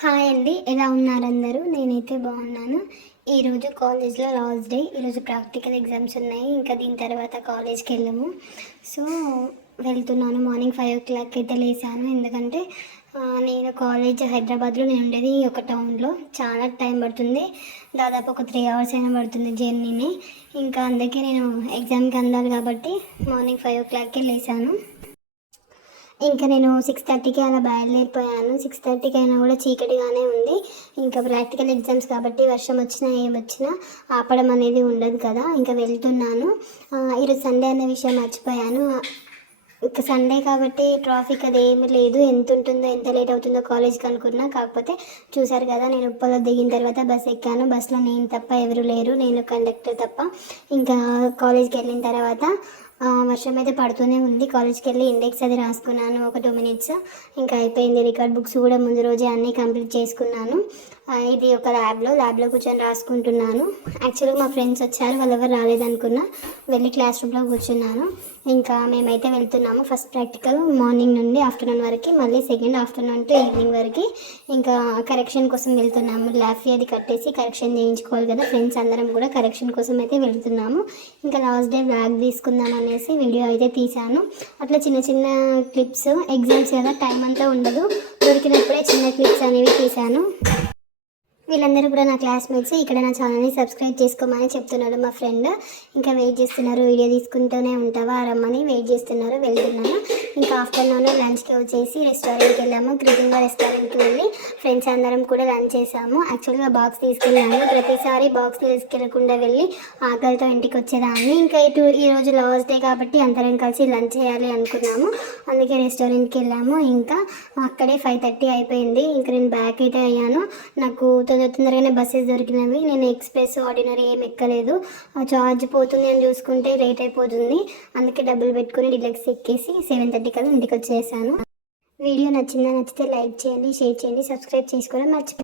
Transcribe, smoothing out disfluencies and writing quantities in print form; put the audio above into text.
Hi అండి, ఎలా ఉన్నారు అందరూ? నేనైతే బాగున్నాను. ఈరోజు కాలేజ్లో లాస్ట్ డే. ఈరోజు ప్రాక్టికల్ ఎగ్జామ్స్ ఉన్నాయి. ఇంకా దీని తర్వాత కాలేజ్కి వెళ్ళాము. సో వెళ్తున్నాను. మార్నింగ్ 5 o'clock అయితే లేసాను. ఎందుకంటే నేను కాలేజ్ హైదరాబాద్లో, నేను ఉండేది ఒక టౌన్లో. చాలా టైం పడుతుంది, దాదాపు ఒక 3 hours అయినా పడుతుంది జర్నీని. ఇంకా అందుకే నేను ఎగ్జామ్కి అందాలి కాబట్టి మార్నింగ్ 5 o'clock లేసాను. ఇంకా నేను 6:30కి అలా బయలుదేరిపోయాను. 6:30కి అయినా కూడా చీకటిగానే ఉంది. ఇంకా ప్రాక్టికల్ ఎగ్జామ్స్ కాబట్టి వర్షం వచ్చినా ఏమొచ్చినా ఆపడం అనేది ఉండదు కదా. ఇంకా వెళ్తున్నాను. ఈరోజు సండే అనే విషయం మర్చిపోయాను. ఇక సండే కాబట్టి ట్రాఫిక్ అది ఏమీ లేదు. ఎంత ఉంటుందో, ఎంత లేట్ అవుతుందో కాలేజ్కి అనుకున్నా. కాకపోతే చూసారు కదా, నేను ఉప్పలో దిగిన తర్వాత బస్ ఎక్కాను. బస్సులో నేను తప్ప ఎవరు లేరు, నేను కండక్టర్ తప్ప. ఇంకా కాలేజ్కి వెళ్ళిన తర్వాత వర్షం అయితే పడుతూనే ఉంది. కాలేజ్కి వెళ్ళి ఇండెక్స్ అది రాసుకున్నాను ఒక 2 minutes. ఇంకా అయిపోయింది. రికార్డ్ బుక్స్ కూడా ముందు రోజే అన్నీ కంప్లీట్ చేసుకున్నాను. ఇది ఒక ల్యాబ్లో కూర్చొని రాసుకుంటున్నాను. యాక్చువల్గా మా ఫ్రెండ్స్ వచ్చారు, వాళ్ళు ఎవరు రాలేదనుకున్నా. వెళ్ళి క్లాస్ రూమ్లో కూర్చున్నాను. ఇంకా మేమైతే వెళ్తున్నాము. ఫస్ట్ ప్రాక్టికల్ మార్నింగ్ నుండి ఆఫ్టర్నూన్ వరకు, మళ్ళీ సెకండ్ ఆఫ్టర్నూన్ టు ఈవినింగ్ వరకు. ఇంకా కరెక్షన్ కోసం వెళ్తున్నాము. ల్యాబ్ ఫీ అది కట్టేసి కరెక్షన్ చేయించుకోవాలి కదా. ఫ్రెండ్స్ అందరం కూడా కరెక్షన్ కోసం అయితే వెళ్తున్నాము. ఇంకా లాస్ట్ డే బ్లాగ్ తీసుకుందాం అనేసి వీడియో అయితే తీశాను. అట్లా చిన్న చిన్న క్లిప్స్, ఎగ్జామ్స్ కదా టైం అంతా ఉండదు, దొరికినప్పుడే చిన్న క్లిప్స్ అనేవి తీశాను. వీళ్ళందరూ కూడా నా క్లాస్మేట్స్. ఇక్కడ నా ఛానల్ని సబ్స్క్రైబ్ చేసుకోమని చెప్తున్నాడు మా ఫ్రెండ్. ఇంకా వెయిట్ చేస్తున్నారు, వీడియో తీసుకుంటూనే ఉంటావా రమ్మని వెయిట్ చేస్తున్నారు. వెళ్తున్నాను. ఇంకా ఆఫ్టర్నూన్ లంచ్కి వచ్చేసి రెస్టారెంట్కి వెళ్ళాము. కృతింగా రెస్టారెంట్కి వెళ్ళి ఫ్రెండ్స్ అందరం కూడా లంచ్ చేసాము. యాక్చువల్గా బాక్స్ తీసుకెళ్ళాను. ప్రతిసారి బాక్స్ తీసుకెళ్లకుండా వెళ్ళి ఆకలితో ఇంటికి వచ్చేదాన్ని. ఇంకా ఈరోజు లాస్ట్ డే కాబట్టి అందరం కలిసి లంచ్ చేయాలి అనుకున్నాము. అందుకే రెస్టారెంట్కి వెళ్ళాము. ఇంకా అక్కడే 5:30 అయిపోయింది. ఇంకా నేను బ్యాక్ అయితే అయ్యాను. నాకు తొందరగానే బస్సెస్ దొరికినవి. నేను ఎక్స్ప్రెస్, ఆర్డినరీ ఏం ఎక్కలేదు. ఛార్జ్ పోతుంది అని చూసుకుంటే లేట్ అయిపోతుంది. అందుకే డబ్బులు పెట్టుకుని డిలక్స్ ఎక్కేసి 7:30 కల్లా ఇంటికి వచ్చేసాను. వీడియో నచ్చితే లైక్ చేయండి, షేర్ చేయండి, సబ్స్క్రైబ్ చేసుకోవడం మర్చిపోయింది.